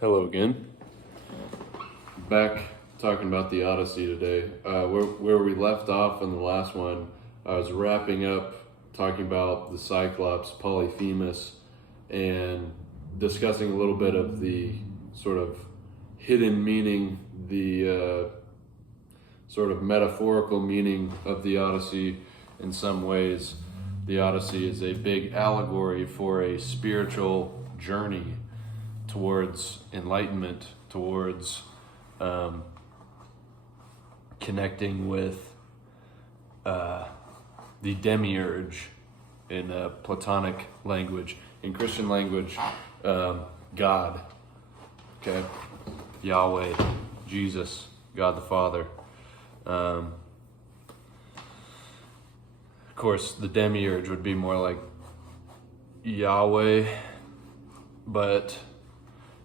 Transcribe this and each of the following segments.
Hello again. Back talking about the Odyssey today. Where we left off in the last one, I was wrapping up talking about the Cyclops, Polyphemus, and discussing a little bit of the sort of hidden meaning, the sort of metaphorical meaning of the Odyssey. In some ways, the Odyssey is a big allegory for a spiritual journey towards enlightenment, towards connecting with the demiurge in platonic language. In Christian language, God, okay, Yahweh, Jesus, God the Father. Of course, the demiurge would be more like Yahweh, but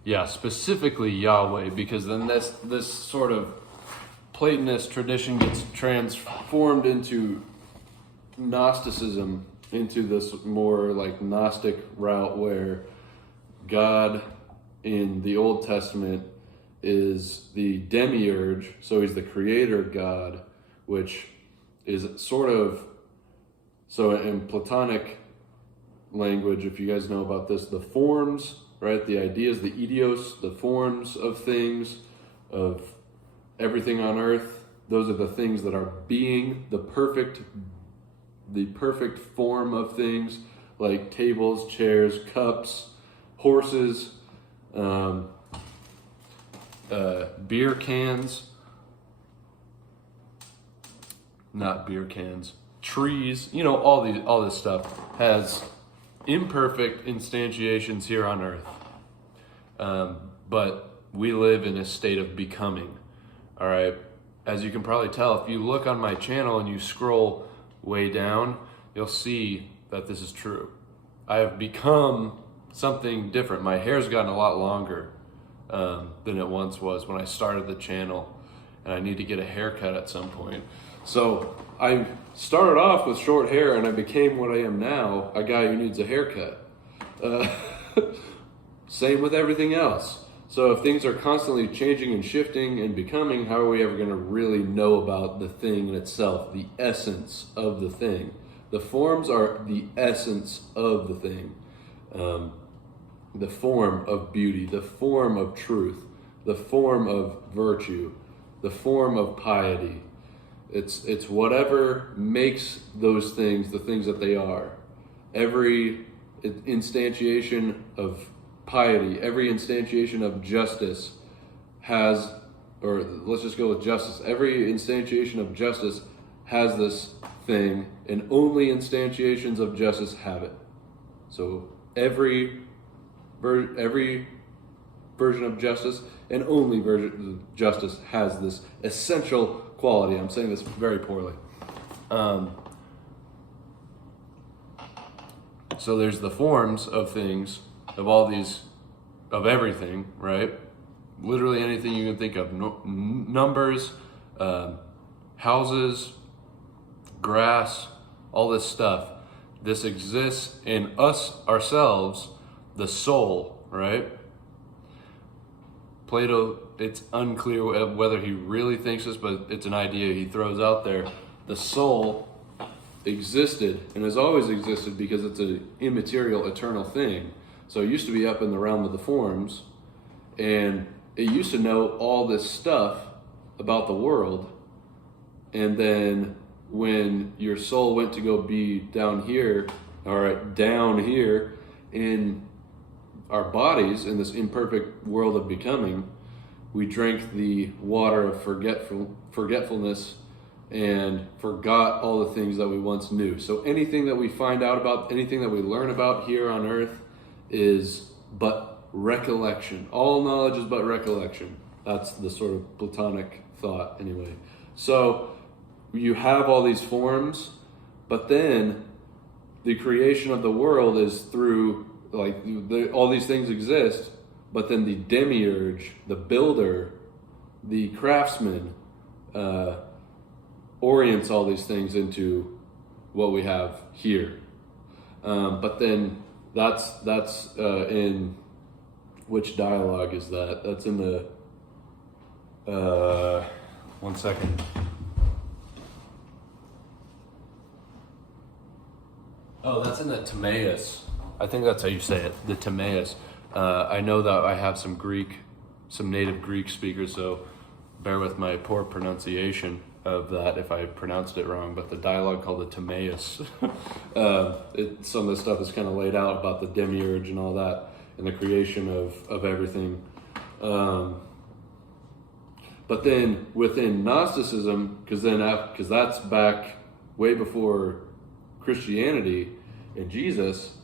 yeah, specifically Yahweh, because then this sort of Platonist tradition gets transformed into Gnosticism, into this more like Gnostic route where God in the Old Testament is the demiurge, so he's the creator God, which is sort of, so in Platonic language, if you guys know about this, the forms, right? The ideas, the idios, the forms of things, of everything on earth, those are the things that are being, the perfect form of things, like tables, chairs, cups, horses, beer cans, not beer cans, trees, all this stuff has imperfect instantiations here on earth. But we live in a state of becoming, all right? As you can probably tell, if you look on my channel and you scroll way down, you'll see that this is true. I have become something different. My hair's gotten a lot longer than it once was when I started the channel, and I need to get a haircut at some point. So I started off with short hair and I became what I am now, a guy who needs a haircut. Same with everything else. So if things are constantly changing and shifting and becoming, how are we ever going to really know about the thing in itself, the essence of the thing? The forms are the essence of the thing. The form of beauty, the form of truth, the form of virtue, the form of piety. It's whatever makes those things the things that they are. Every instantiation of piety, every instantiation of justice has, or let's just go with justice, every instantiation of justice has this thing, and only instantiations of justice have it. So every version of justice and only version of justice has this essential quality. I'm saying this very poorly. So there's the forms of things, of all these, of everything, right? Literally anything you can think of. Numbers, houses, grass, all this stuff. This exists in us, ourselves, the soul, right? Plato, it's unclear whether he really thinks this, but it's an idea he throws out there. The soul existed and has always existed because it's an immaterial, eternal thing. So it used to be up in the realm of the forms, and it used to know all this stuff about the world. And then when your soul went to go be down here in our bodies, in this imperfect world of becoming, we drank the water of forgetfulness and forgot all the things that we once knew. So anything that we find out about, anything that we learn about here on earth is but recollection. All knowledge is but recollection. That's the sort of Platonic thought anyway. So you have all these forms, but then the creation of the world is through, all these things exist, but then the demiurge, the builder, the craftsman, orients all these things into what we have here. But then that's in Which dialogue is that? That's in the, 1 second. Oh, that's in the Timaeus. I think that's how you say it, the Timaeus. I know that I have some native Greek speakers, so bear with my poor pronunciation of that if I pronounced it wrong, but the dialogue called the Timaeus, some of the stuff is kind of laid out about the demiurge and all that, and the creation of everything. But then within Gnosticism, because that's back way before Christianity and Jesus,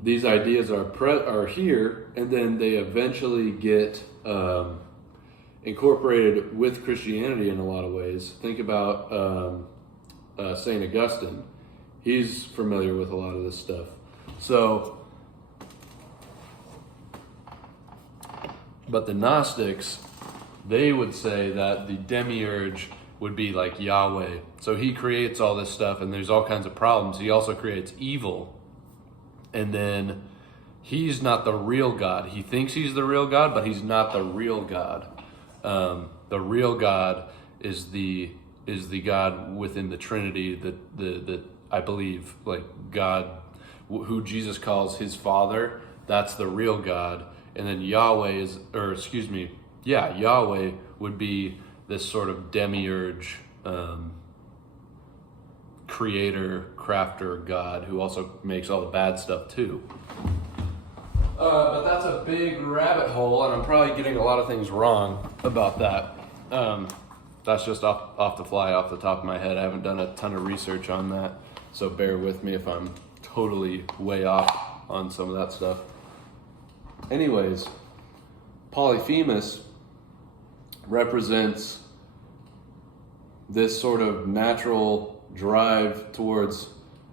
these ideas are here, and then they eventually get incorporated with Christianity in a lot of ways. Think about St. Augustine. He's familiar with a lot of this stuff. So, but the Gnostics, they would say that the demiurge would be like Yahweh. So he creates all this stuff, and there's all kinds of problems. He also creates evil. And then he's not the real God. He thinks he's the real God, but he's not the real God. The real God is the God within the Trinity that I believe, like God, who Jesus calls his Father. That's the real God. And then Yahweh Yahweh would be this sort of demiurge, creator, crafter God who also makes all the bad stuff too. But that's a big rabbit hole, and I'm probably getting a lot of things wrong about that. That's just off the fly, off the top of my head. I haven't done a ton of research on that, so bear with me if I'm totally way off on some of that stuff. Anyways, Polyphemus represents this sort of natural drive towards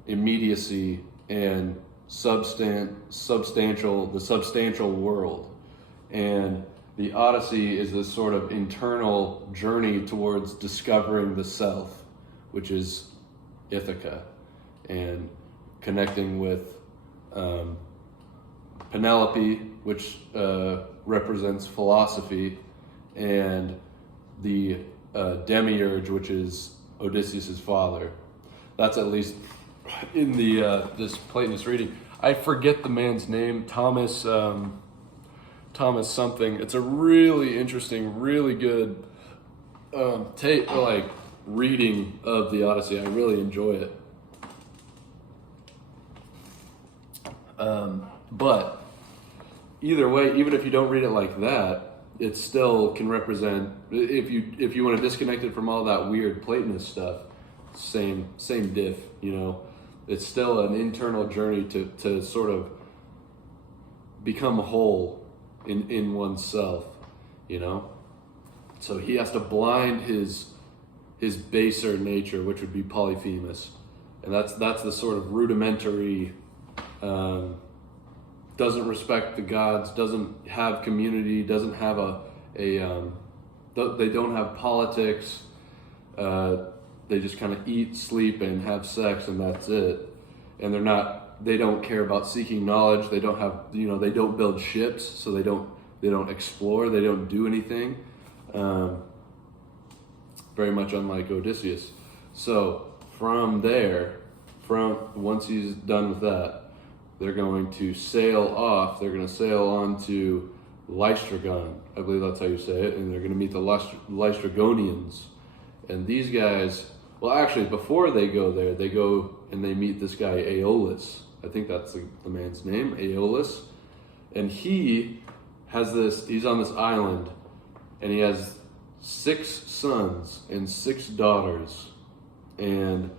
immediacy and the substantial world. And the Odyssey is this sort of internal journey towards discovering the self, which is Ithaca, and connecting with Penelope, which represents philosophy, and the demiurge, which is Odysseus' father. That's at least in the this Platonist reading. I forget the man's name, Thomas something. It's a really interesting, really good reading of the Odyssey. I really enjoy it. But either way, even if you don't read it like that, it still can represent, if you want to disconnect it from all that weird Platonist stuff, same diff, you know. It's still an internal journey to sort of become whole in oneself, you know. So he has to blind his baser nature, which would be Polyphemus, and that's the sort of rudimentary. Doesn't respect the gods, doesn't have community, doesn't have they don't have politics. They just kind of eat, sleep, and have sex, and that's it. And they don't care about seeking knowledge. They don't have, they don't build ships, so they don't explore, they don't do anything. Very much unlike Odysseus. So from there, once he's done with that, they're going to sail off. They're going to sail on to Lestrygonian. I believe that's how you say it. And they're going to meet the Lestrygonians. And these guys, well, actually, before they go there, they go and they meet this guy, Aeolus. I think that's the man's name, Aeolus. And he has he's on this island, and he has 6 sons and 6 daughters. And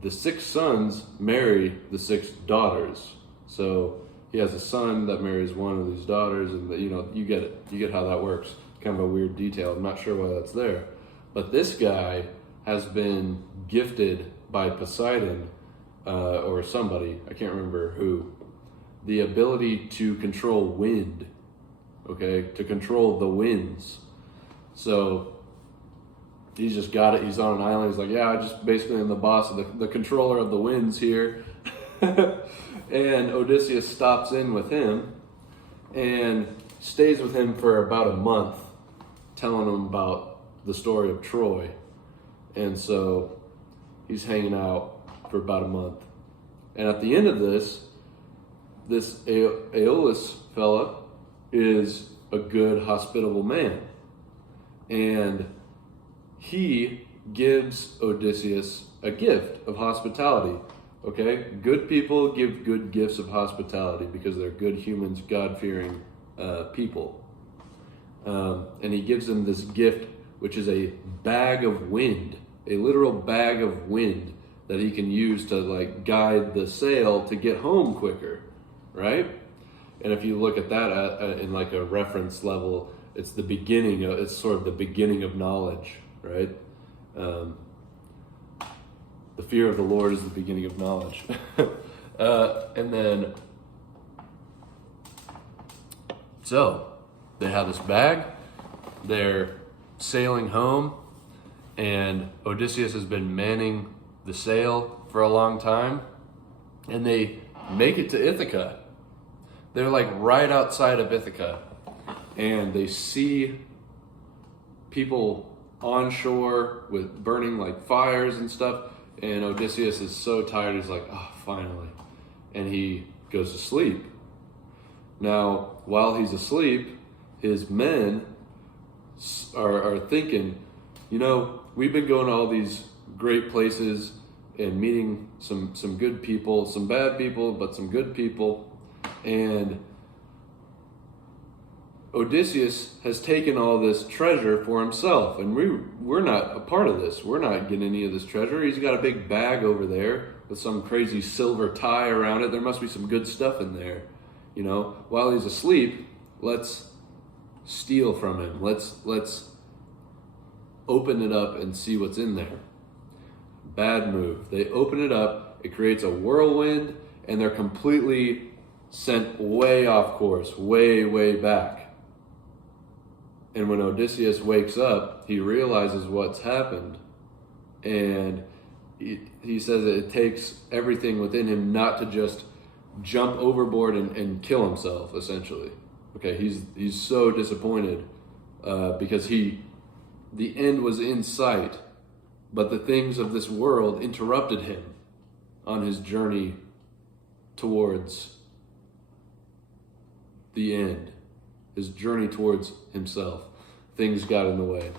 the 6 sons marry the 6 daughters. So he has a son that marries one of these daughters, and you get it. You get how that works. Kind of a weird detail. I'm not sure why that's there. But this guy has been gifted by Poseidon, or somebody, I can't remember who, the ability to control wind, okay? To control the winds. So he's just got it. He's on an island. He's like, yeah, I just basically am the boss of the controller of the winds here. And Odysseus stops in with him, and stays with him for about a month, telling him about the story of Troy. And so he's hanging out for about a month. And at the end of this Aeolus fella is a good, hospitable man. And he gives Odysseus a gift of hospitality. Okay? Good people give good gifts of hospitality because they're good humans, God-fearing people. And he gives him this gift, which is a bag of wind, a literal bag of wind that he can use to like guide the sail to get home quicker, right? And if you look at that in like a reference level, it's sort of the beginning of knowledge, right? The fear of the Lord is the beginning of knowledge. And then, so they have this bag, they're sailing home, and Odysseus has been manning the sail for a long time, and they make it to Ithaca. They're like right outside of Ithaca, and they see people on shore with burning like fires and stuff, and Odysseus is so tired, he's like, oh, finally. And he goes to sleep. Now, while he's asleep, his men are thinking, you know, we've been going to all these great places and meeting some good people, some bad people, but some good people. And Odysseus has taken all this treasure for himself, and we're not a part of this. We're not getting any of this treasure. He's got a big bag over there with some crazy silver tie around it. There must be some good stuff in there. You know, while he's asleep, let's steal from him. Let's open it up and see what's in there. Bad move. They open it up, it creates a whirlwind, and they're completely sent way off course, way back. And when Odysseus wakes up, he realizes what's happened, and he says that it takes everything within him not to just jump overboard and kill himself, essentially. Okay, he's so disappointed because the end was in sight, but the things of this world interrupted him on his journey towards the end, his journey towards himself. Things got in the way.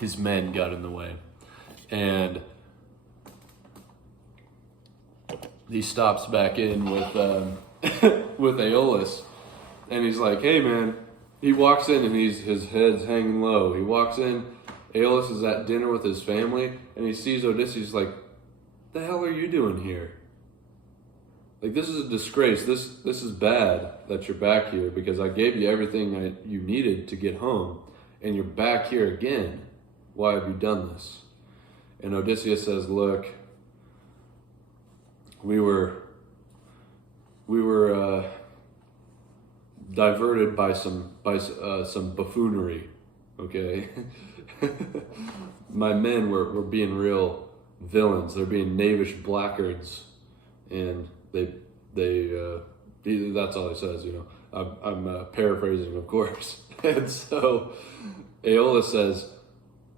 His men got in the way. And he stops back in with Aeolus, and he's like, hey man, he walks in and his head's hanging low. He walks in, Aeolus is at dinner with his family, and he sees Odysseus like, the hell are you doing here? Like, this is a disgrace. This is bad that you're back here because I gave you everything you needed to get home, and you're back here again. Why have you done this? And Odysseus says, look, we were diverted by some buffoonery, okay? My men were being real villains. They're being knavish blackguards, and they that's all he says, you know. I'm paraphrasing, of course. And so Aeolus says,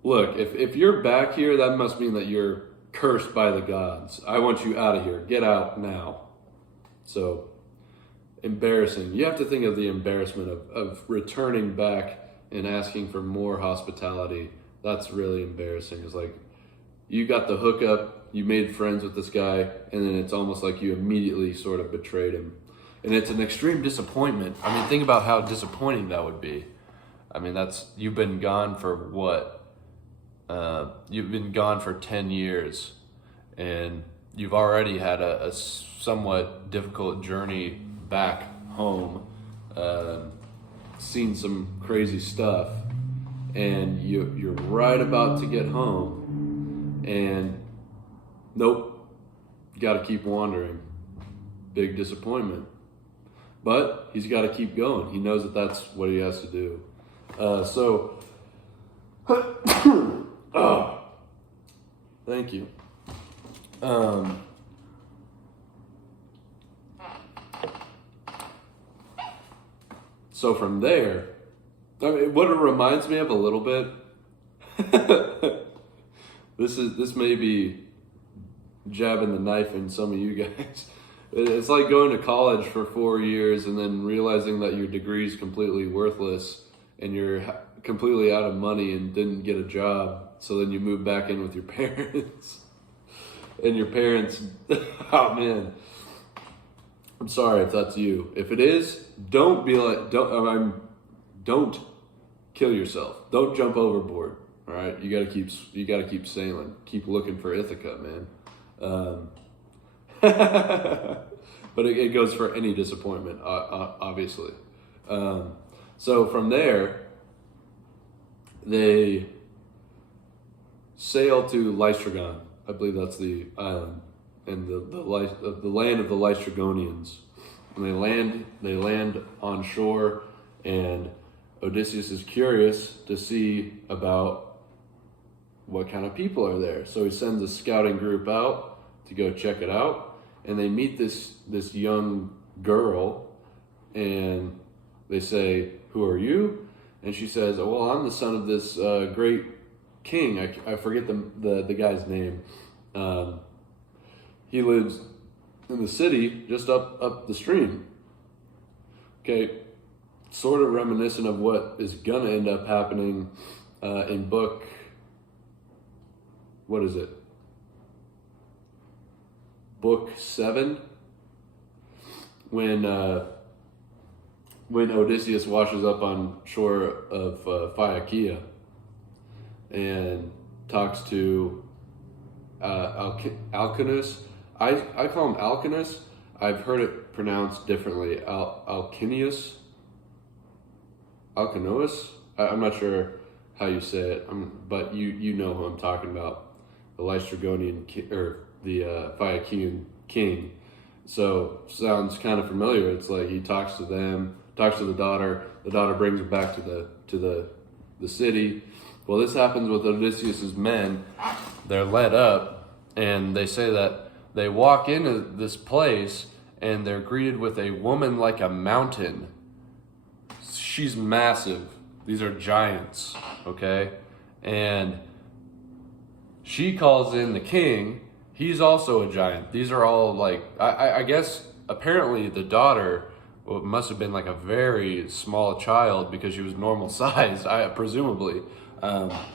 look, if you're back here, that must mean that you're cursed by the gods. I want you out of here. Get out now. So embarrassing. You have to think of the embarrassment of returning back and asking for more hospitality. That's really embarrassing. It's like, you got the hookup, you made friends with this guy, and then it's almost like you immediately sort of betrayed him. And it's an extreme disappointment. I mean, think about how disappointing that would be. I mean, you've been gone for what? You've been gone for 10 years, and you've already had a somewhat difficult journey back home, seen some crazy stuff, and you're right about to get home, and nope, you got to keep wandering. Big disappointment. But he's got to keep going. He knows that that's what he has to do. Oh, thank you. So from there, I mean, what it reminds me of a little bit, this may be jabbing the knife in some of you guys. It's like going to college for 4 years and then realizing that your degree is completely worthless and you're completely out of money and didn't get a job. So then you move back in with your parents. And your parents, oh man, I'm sorry if that's you. If it is, don't kill yourself. Don't jump overboard. All right, you gotta keep sailing. Keep looking for Ithaca, man. But it goes for any disappointment, obviously. So from there, they sail to Lestrygonian. I believe that's the island, and the land of the Lestrygonians. And they land on shore, and Odysseus is curious to see about what kind of people are there. So he sends a scouting group out to go check it out, and they meet this young girl, and they say, "Who are you?" And she says, "Oh, well, I'm the son of this great king." I forget the guy's name. He lives in the city just up the stream. Okay, sort of reminiscent of what is gonna end up happening in book. What is it? Book 7, when Odysseus washes up on shore of Phaeacia and talks to Alcinous. I call him Alcinous. I've heard it pronounced differently. Alcinous. I'm not sure how you say it, but you know who I'm talking about. The Lestrygonian or the Phaeacian king. So sounds kind of familiar. It's like he talks to them, talks to the daughter. The daughter brings him back to the city. Well, this happens with Odysseus's men. They're led up, and they say that they walk into this place, and they're greeted with a woman like a mountain. She's massive. These are giants, okay? And she calls in the king. He's also a giant. These are all like, I guess, apparently the daughter must have been like a very small child because she was normal size, presumably.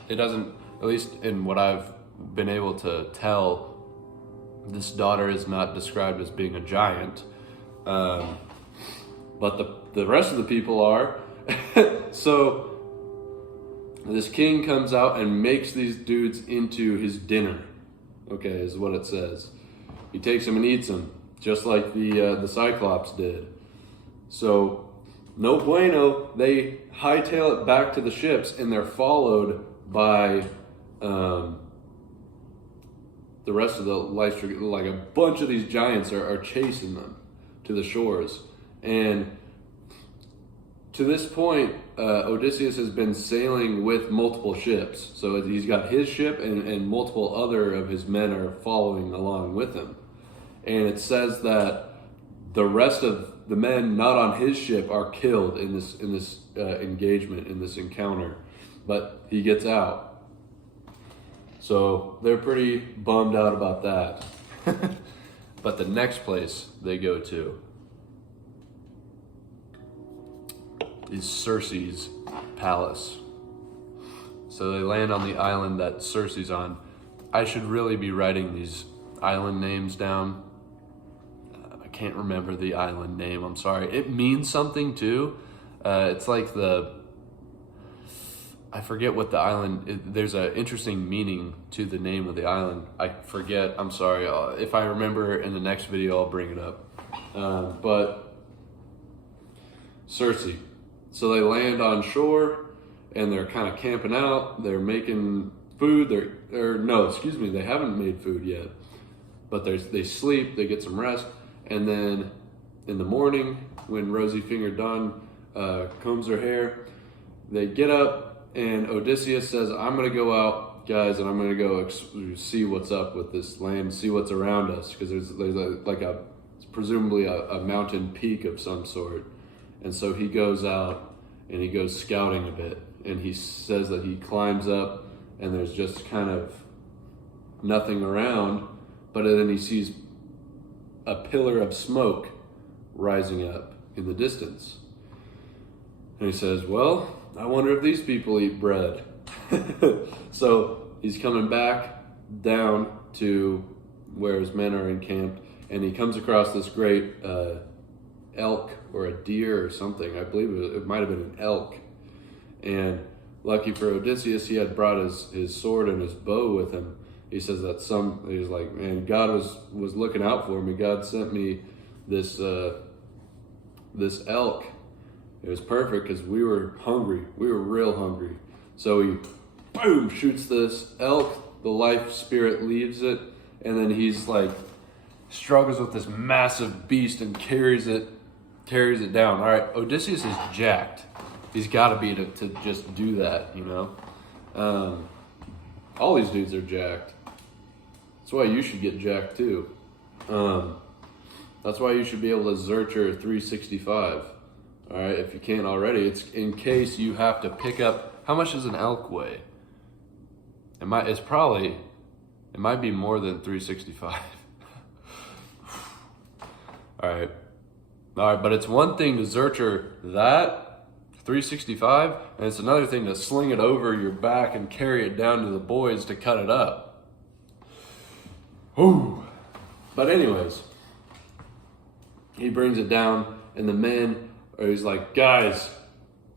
It doesn't, at least in what I've been able to tell, this daughter is not described as being a giant. But the rest of the people are. So this king comes out and makes these dudes into his dinner. Okay, is what it says. He takes them and eats them, just like the Cyclops did. So, no bueno. They hightail it back to the ships, and they're followed by the rest of the Lystryg. Like a bunch of these giants are chasing them to the shores. And to this point, Odysseus has been sailing with multiple ships. So he's got his ship, and multiple other of his men are following along with him. And it says that the rest of the men not on his ship are killed in this engagement, in this encounter. But he gets out. So they're pretty bummed out about that. But the next place they go to is Circe's palace. So they land on the island that Circe's on. I should really be writing these island names down. I can't remember the island name, I'm sorry. It means something too. It's like I forget what the island, there's an interesting meaning to the name of the island. I forget, I'm sorry. If I remember in the next video, I'll bring it up. But Circe. So they land on shore, and they're kind of camping out. They're making food. They haven't made food yet. But they sleep, they get some rest, and then in the morning, when Rosy Finger Dawn combs her hair, they get up, and Odysseus says, "I'm going to go out, guys, and I'm going to go see what's up with this land, see what's around us," because there's presumably a mountain peak of some sort. And so he goes out and he goes scouting a bit. And he says that he climbs up and there's just kind of nothing around. But then he sees a pillar of smoke rising up in the distance. And he says, well, I wonder if these people eat bread. So he's coming back down to where his men are encamped, and he comes across this great elk or a deer or something. I believe it might have been an elk. And lucky for Odysseus, he had brought his sword and his bow with him. He says that he's like, man, God was looking out for me. God sent me this elk. It was perfect because we were hungry. We were real hungry. So he, boom, shoots this elk. The life spirit leaves it. And then he's like, struggles with this massive beast and carries it down. All right, Odysseus is jacked. He's got to be to just do that, you know? All these dudes are jacked. That's why you should get jacked too. That's why you should be able to Zercher 365. All right, if you can't already, it's in case you have to pick up. How much does an elk weigh? It might be more than 365. All right, but it's one thing to Zercher that 365, and it's another thing to sling it over your back and carry it down to the boys to cut it up. Ooh. But anyways, he brings it down, and the men, he's like, guys,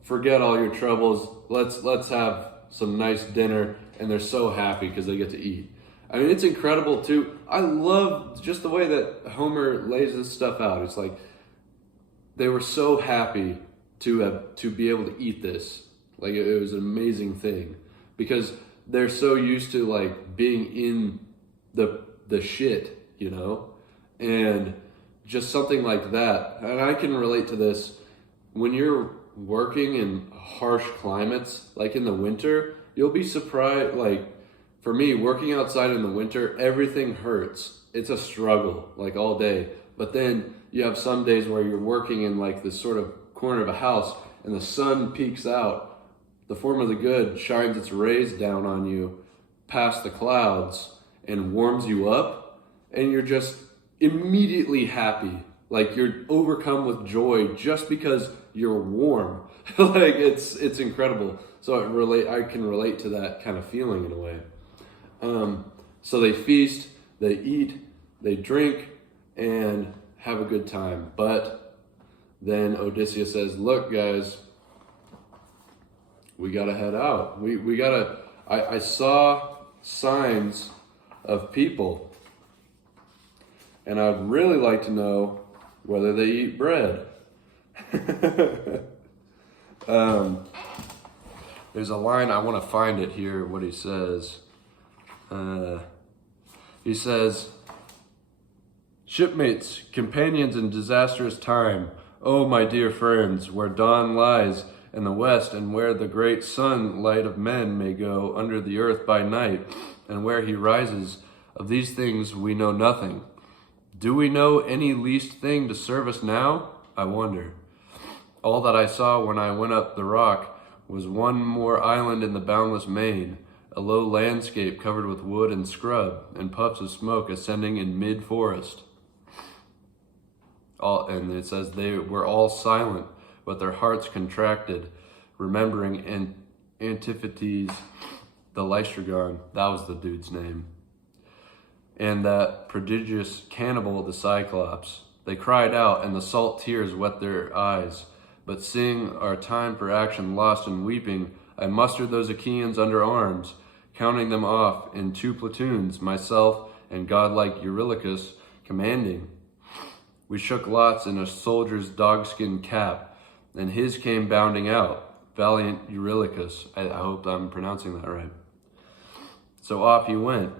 forget all your troubles. Let's have some nice dinner. And they're so happy because they get to eat. I mean, it's incredible too. I love just the way that Homer lays this stuff out. It's like they were so happy to be able to eat this. Like it was an amazing thing because they're so used to like being in the shit, you know, and just something like that. And I can relate to this when you're working in harsh climates, like in the winter. You'll be surprised, like, for me, working outside in the winter, everything hurts. It's a struggle, like, all day. But then you have some days where you're working in, like, this sort of corner of a house, and the sun peeks out. The form of the good shines its rays down on you past the clouds and warms you up, and you're just immediately happy. Like, you're overcome with joy just because you're warm. Like, it's incredible. So I can relate to that kind of feeling in a way. So they feast, they eat, they drink, and have a good time. But then Odysseus says, look, guys, we got to head out. We got to... I saw signs of people, and I'd really like to know whether they eat bread. There's a line, I want to find it here, what he says. He says, shipmates, companions in disastrous time, oh my dear friends, where dawn lies in the west, and where the great sun light of men may go under the earth by night, and where he rises, of these things we know nothing. Do we know any least thing to serve us now? I wonder. All that I saw when I went up the rock was one more island in the boundless main, a low landscape covered with wood and scrub, and puffs of smoke ascending in mid-forest. And it says they were all silent, but their hearts contracted, remembering Antiphates the Lestrygonian, that was the dude's name, and that prodigious cannibal the Cyclops. They cried out, and the salt tears wet their eyes. But seeing our time for action lost in weeping, I mustered those Achaeans under arms, counting them off in 2 platoons, myself and godlike Eurylochus commanding. We shook lots in a soldier's dogskin cap, and his came bounding out, valiant Eurylochus. I hope I'm pronouncing that right. So off he went,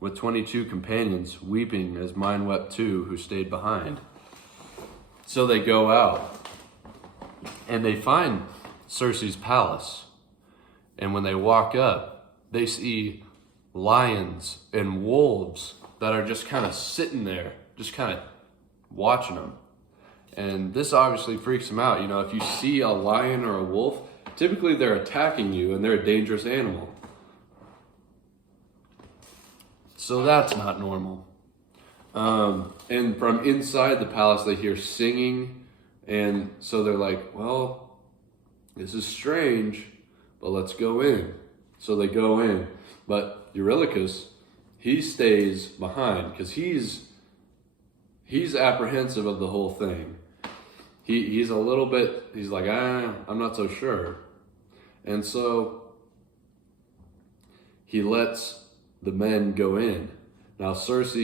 with 22 companions, weeping as mine wept too, who stayed behind. So they go out. And they find Circe's palace. And when they walk up, they see lions and wolves that are just kind of sitting there, just kind of watching them. And this obviously freaks him out. You know, if you see a lion or a wolf, typically they're attacking you and they're a dangerous animal. So that's not normal. And from inside the palace, they hear singing. And so they're like, well, this is strange, but let's go in. So they go in. But Eurylochus, he stays behind because he's apprehensive of the whole thing. He's a little bit, he's like, I'm not so sure. And so he lets the men go in. Now Circe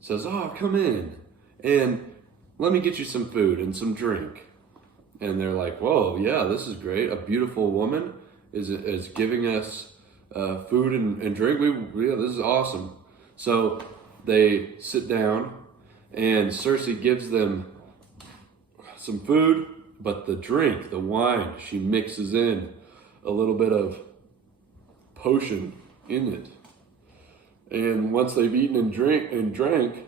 says, oh, come in and let me get you some food and some drink. And they're like, whoa, yeah, this is great. A beautiful woman is giving us food and drink. Yeah, this is awesome. So they sit down and Circe gives them some food, but the drink, the wine, she mixes in a little bit of potion in it. And once they've eaten and drank,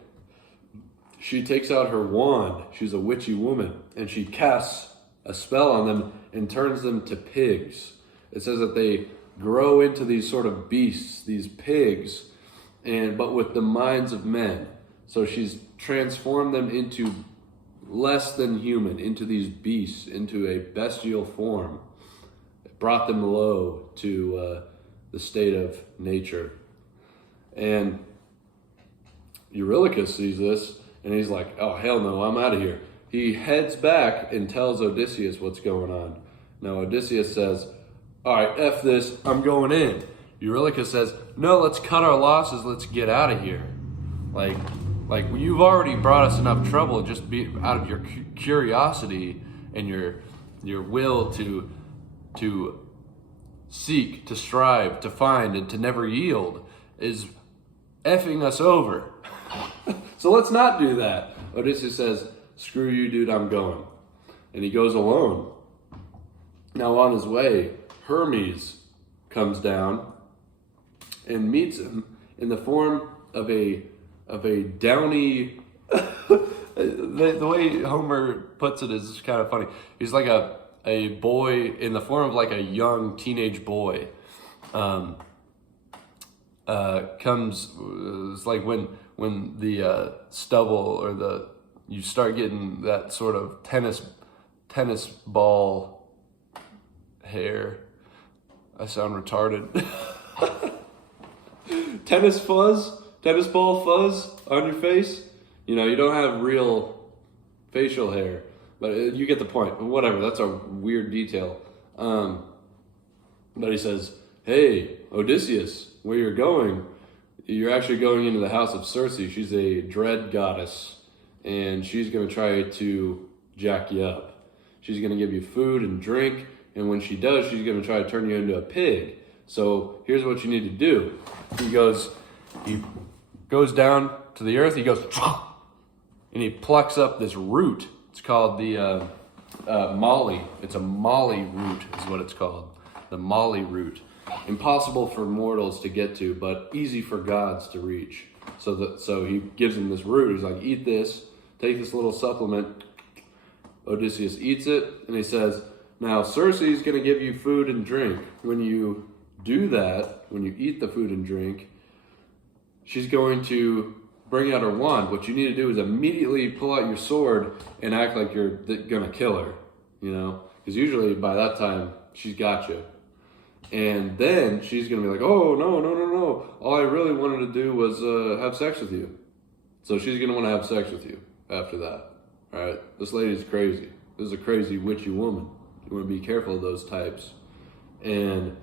she takes out her wand. She's a witchy woman, and she casts a spell on them and turns them to pigs. It says that they grow into these sort of beasts, these pigs, but with the minds of men. So she's transformed them into less than human, into these beasts, into a bestial form. It brought them low to the state of nature. And Eurylochus sees this, and he's like, oh, hell no, I'm out of here. He heads back and tells Odysseus what's going on. Now Odysseus says, all right, F this, I'm going in. Eurylochus says, no, let's cut our losses, let's get out of here. Like you've already brought us enough trouble, just be out of your curiosity and your will to seek, to strive, to find, and to never yield is effing us over. So let's not do that. Odysseus says, screw you, dude, I'm going. And he goes alone. Now on his way, Hermes comes down and meets him in the form of a downy, the way Homer puts it is kind of funny. He's like a boy in the form of like a young teenage boy. Comes, it's like when the stubble or you start getting that sort of tennis ball hair. I sound retarded. Tennis ball fuzz on your face. You know, you don't have real facial hair, but you get the point. But whatever, that's a weird detail. But he says, hey, Odysseus, where you're going, you're actually going into the house of Circe. She's a dread goddess, and she's going to try to jack you up. She's going to give you food and drink, and when she does, she's going to try to turn you into a pig. So here's what you need to do. He goes down to the earth, he goes, and he plucks up this root. It's called the molly. It's a molly root is what it's called. The molly root. Impossible for mortals to get to, but easy for gods to reach. So he gives him this root. He's like, eat this, take this little supplement. Odysseus eats it, and he says, now Circe is going to give you food and drink. When you do that, when you eat the food and drink, she's going to bring out her wand. What you need to do is immediately pull out your sword and act like you're going to kill her, you know? Because usually by that time, she's got you. And then she's going to be like, oh, no. All I really wanted to do was have sex with you. So she's going to want to have sex with you after that. All right? This lady's crazy. This is a crazy witchy woman. You want to be careful of those types. And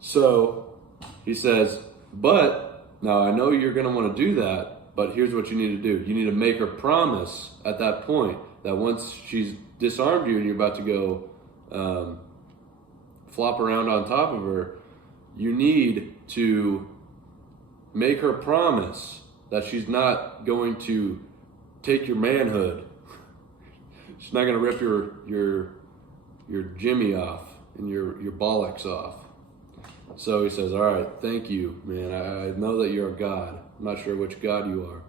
so he says, but now I know you're going to want to do that, but here's what you need to do. You need to make her promise at that point that once she's disarmed you and you're about to go flop around on top of her, you need to make her promise that she's not going to take your manhood. She's not going to rip your jimmy off and your bollocks off. So he says, all right, thank you, man. I know that you're a god. I'm not sure which god you are.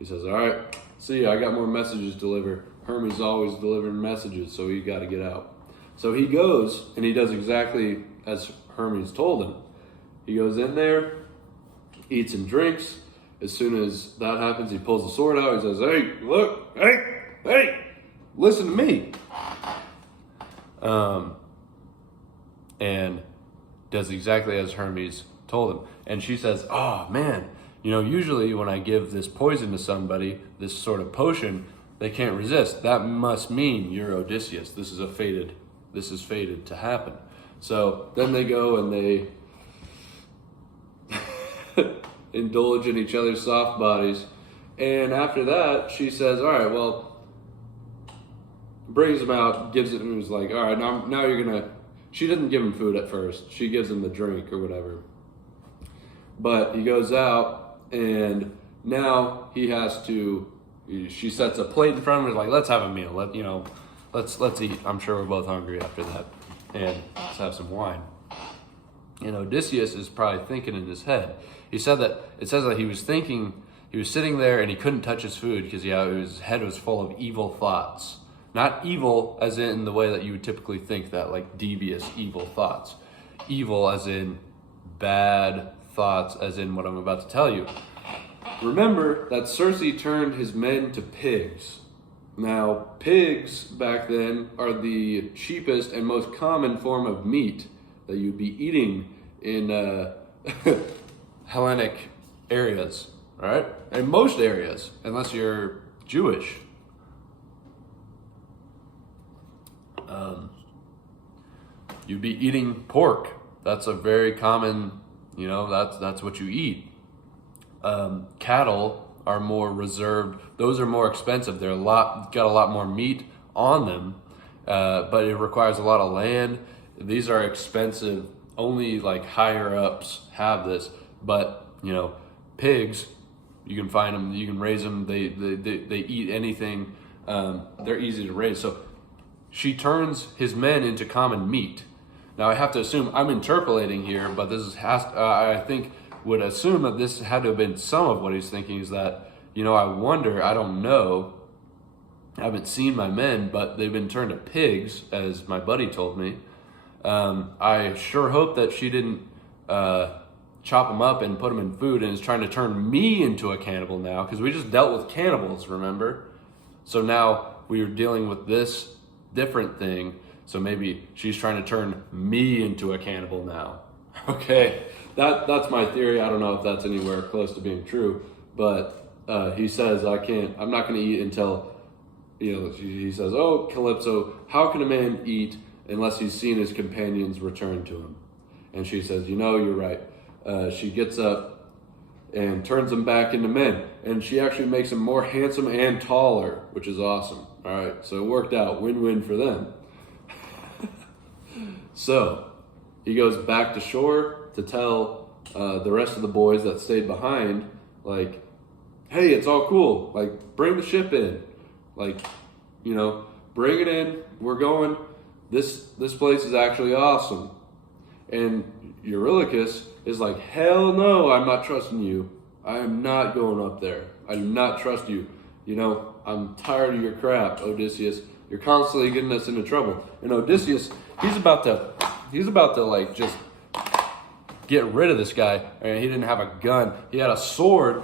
He says, all right, see ya. I got more messages to deliver. Hermes is always delivering messages, so he got to get out. So he goes and he does exactly as Hermes told him. He goes in there, eats and drinks. As soon as that happens, he pulls the sword out. He says, "Hey, look, hey, listen to me." And does exactly as Hermes told him. And she says, "Oh man, usually when I give this poison to somebody, this sort of potion, they can't resist. That must mean you're Odysseus. This is fated to happen." So then they go and they indulge in each other's soft bodies. And after that, she says, "All right, well," brings him out, gives it, and was like, "All right, now you're gonna," she didn't give him food at first. She gives him the drink or whatever. But he goes out, and now he has to, she sets a plate in front of him, like, "Let's have a meal. Let's eat. I'm sure we're both hungry after that. And let's have some wine." And Odysseus is probably thinking in his head. It says that he was sitting there and he couldn't touch his food because his head was full of evil thoughts. Not evil as in the way that you would typically think that, like devious evil thoughts. Evil as in bad thoughts, as in what I'm about to tell you. Remember that Circe turned his men to pigs. Now, pigs back then are the cheapest and most common form of meat that you'd be eating in Hellenic areas, right? In most areas, unless you're Jewish. You'd be eating pork. That's a very common, that's what you eat. Cattle are more reserved. Those are more expensive. They're got a lot more meat on them, but it requires a lot of land. These are expensive. Only like higher ups have this. But pigs, you can find them. You can raise them. They eat anything. They're easy to raise. So she turns his men into common meat. Now I have to assume, I'm interpolating here, but I think would assume that this had to have been some of what he's thinking is that, I wonder, I don't know, I haven't seen my men, but they've been turned to pigs, as my buddy told me. I sure hope that she didn't chop them up and put them in food and is trying to turn me into a cannibal now, because we just dealt with cannibals, remember? So now we are dealing with this different thing, so maybe she's trying to turn me into a cannibal now. Okay, that's my theory. I don't know if that's anywhere close to being true, but he says, I'm not going to eat until, he says, "Oh, Calypso, how can a man eat unless he's seen his companions return to him?" And she says, "You're right." She gets up and turns them back into men, and she actually makes them more handsome and taller, which is awesome. All right, so it worked out, win-win for them. So he goes back to shore to tell the rest of the boys that stayed behind, like, "Hey, it's all cool. Like, bring the ship in. Like, bring it in. We're going. This place is actually awesome." And Eurylochus is like, "Hell no, I'm not trusting you. I am not going up there. I do not trust you. I'm tired of your crap, Odysseus. You're constantly getting us into trouble." And Odysseus, he's about to like just get rid of this guy. I mean, he didn't have a gun. He had a sword.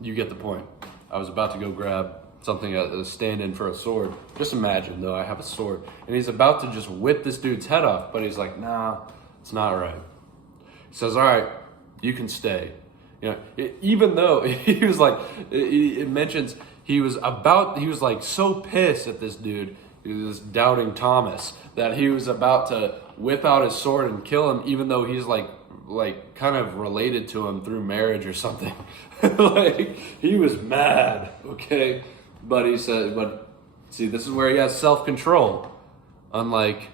You get the point. I was about to go grab something, a stand-in for a sword. Just imagine, though, I have a sword. And he's about to just whip this dude's head off, but he's like, "Nah, it's not right." He says, "All right, you can stay." Even though he was like, it mentions he was like so pissed at this dude, this doubting Thomas, that he was about to whip out his sword and kill him, even though he's like kind of related to him through marriage or something. Like, he was mad, okay? But he said, see, this is where he has self-control, unlike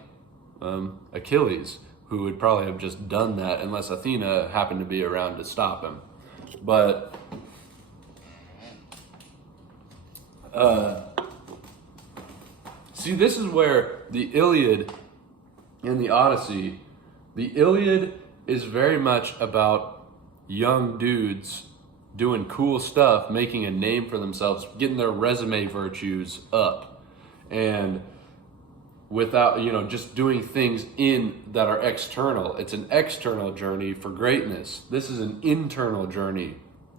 Achilles, who would probably have just done that unless Athena happened to be around to stop him. But see, this is where the Iliad and the Odyssey, the Iliad is very much about young dudes doing cool stuff, making a name for themselves, getting their resume virtues up, and without, just doing things that are external. It's an external journey for greatness. This is an internal journey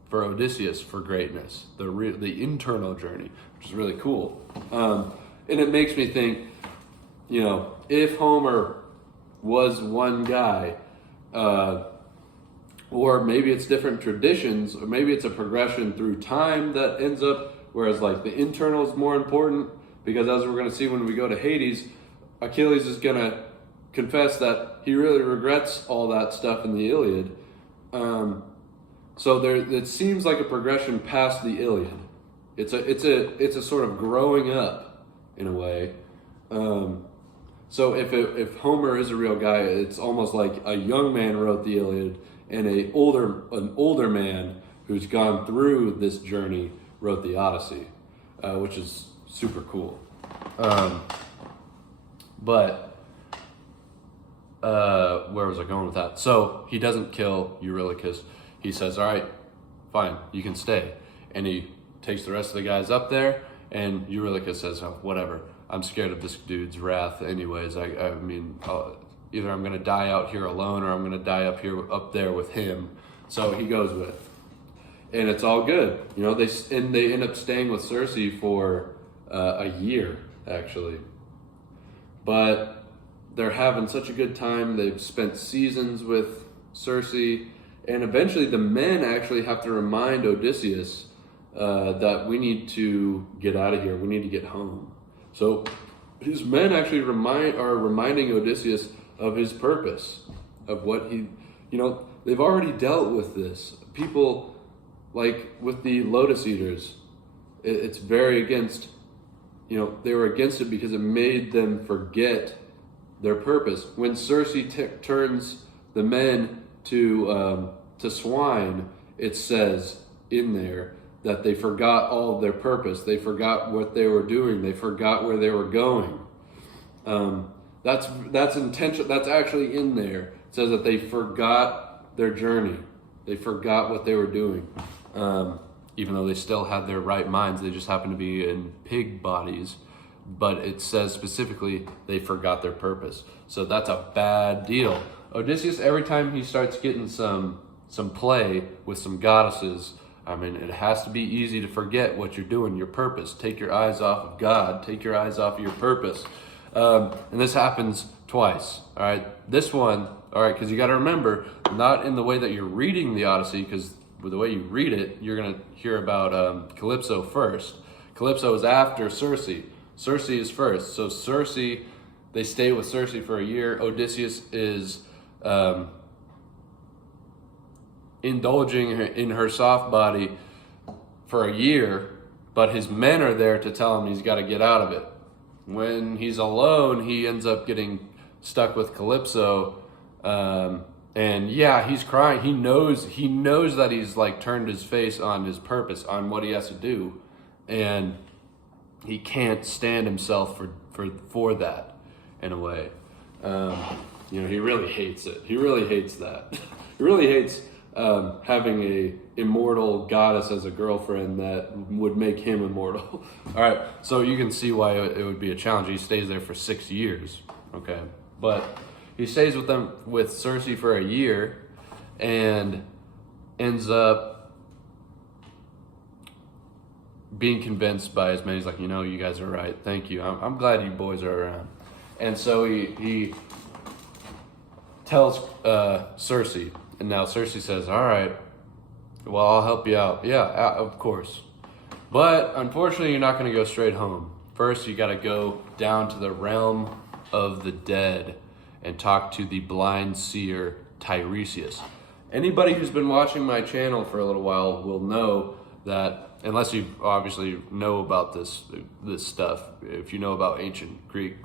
for Odysseus for greatness, the internal journey, which is really cool. And it makes me think, if Homer was one guy, or maybe it's different traditions, or maybe it's a progression through time that ends up, whereas like the internal is more important, because as we're going to see when we go to Hades, Achilles is going to confess that he really regrets all that stuff in the Iliad. So it seems like a progression past the Iliad. It's a sort of growing up in a way. So if Homer is a real guy, it's almost like a young man wrote the Iliad, and an older man who's gone through this journey wrote the Odyssey, which is super cool. But where was I going with that? So he doesn't kill Eurylochus. He says, all right, fine, you can stay. And he takes the rest of the guys up there, and Eurylochus says, oh, whatever. I'm scared of this dude's wrath anyways. I mean, either I'm going to die out here alone, or I'm going to die up there with him. So he goes with it. And it's all good. They end up staying with Circe for a year, actually. But they're having such a good time. They've spent seasons with Circe, and eventually the men actually have to remind Odysseus that we need to get out of here. We need to get home. So his men actually are reminding Odysseus of his purpose, of what they've already dealt with this. People, like with the Lotus Eaters, it's very against, they were against it because it made them forget their purpose. When Circe turns the men to swine, it says in there that they forgot all of their purpose. They forgot what they were doing. They forgot where they were going. That's intentional. That's actually in there. It says that they forgot their journey. They forgot what they were doing. Even though they still had their right minds, they just happened to be in pig bodies. But it says specifically they forgot their purpose. So that's a bad deal. Odysseus, every time he starts getting some play with some goddesses, I mean, it has to be easy to forget what you're doing, your purpose. Take your eyes off of God. Take your eyes off of your purpose. And this happens twice, all right? This one, all right, because you got to remember, not in the way that you're reading the Odyssey, because with the way you read it, you're going to hear about Calypso first. Calypso is after Circe. Circe is first. So Circe, they stay with Circe for a year. Odysseus is indulging in her soft body for a year, but his men are there to tell him he's got to get out of it. When he's alone, he ends up getting stuck with Calypso, and yeah, he's crying. He knows that he's like turned his face on his purpose, on what he has to do, and he can't stand himself for that in a way. He really hates it. He really hates that. He really hates having a immortal goddess as a girlfriend that would make him immortal. All right, so you can see why it would be a challenge. He stays there for 6 years, okay? But he stays with Circe for a year and ends up being convinced by his men. He's like, you guys are right. Thank you. I'm glad you boys are around. And so he tells Circe, and now Circe says, all right, well, I'll help you out. Yeah, of course. But unfortunately, you're not going to go straight home. First, you got to go down to the realm of the dead and talk to the blind seer Tiresias. Anybody who's been watching my channel for a little while will know that, unless you obviously know about this stuff, if you know about ancient Greek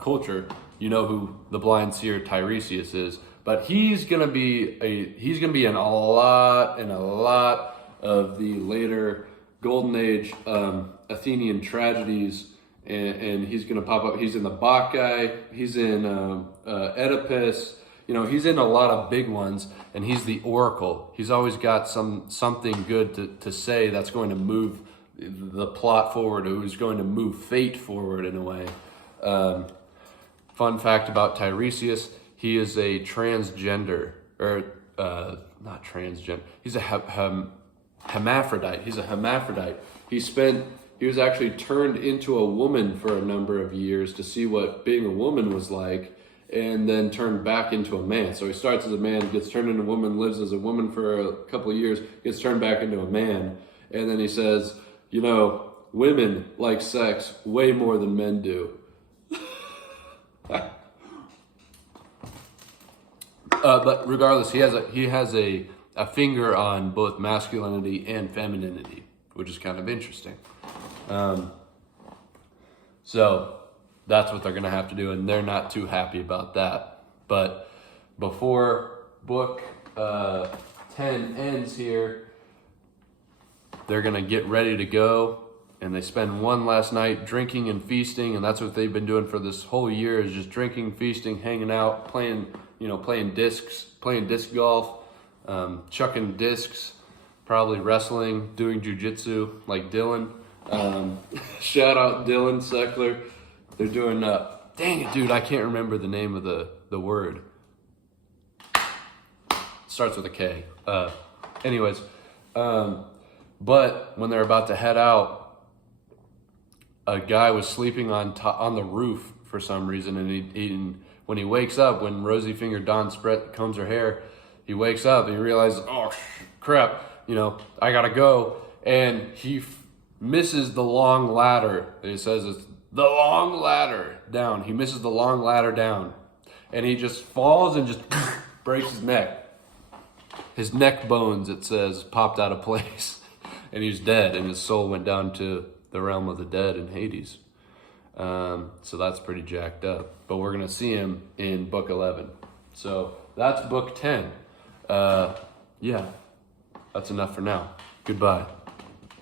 culture, you know who the blind seer Tiresias is. But he's gonna be in a lot of the later Golden Age Athenian tragedies, and he's gonna pop up. He's in the Bacchae. He's in Oedipus. he's in a lot of big ones, and he's the oracle. He's always got something good to say that's going to move the plot forward, or who's going to move fate forward in a way. Fun fact about Tiresias, he is a transgender, or not transgender, he's a hermaphrodite. He's a hermaphrodite. He was actually turned into a woman for a number of years to see what being a woman was like, and then turned back into a man. So he starts as a man, gets turned into a woman, lives as a woman for a couple of years, gets turned back into a man, and then he says, women like sex way more than men do. But regardless, he has a finger on both masculinity and femininity, which is kind of interesting. So that's what they're going to have to do, and they're not too happy about that. But before book 10 ends here, they're going to get ready to go, and they spend one last night drinking and feasting, and that's what they've been doing for this whole year, is just drinking, feasting, hanging out, playing disc golf, chucking discs, probably wrestling, doing jujitsu like Dylan. Shout out Dylan Seckler. They're doing, dang it, dude, I can't remember the name of the word. Starts with a K. Anyways, but when they're about to head out, a guy was sleeping on the roof for some reason, and when he wakes up, when Rosy Fingered Dawn combs her hair, he wakes up and he realizes, oh crap, I gotta go, and he misses the long ladder. He says it's the long ladder down. He misses the long ladder down, and he just falls and just breaks his neck. His neck bones, it says, popped out of place, and he's dead, and his soul went down to the realm of the dead in Hades. So that's pretty jacked up. But we're going to see him in book 11. So that's book 10. Yeah, that's enough for now. Goodbye.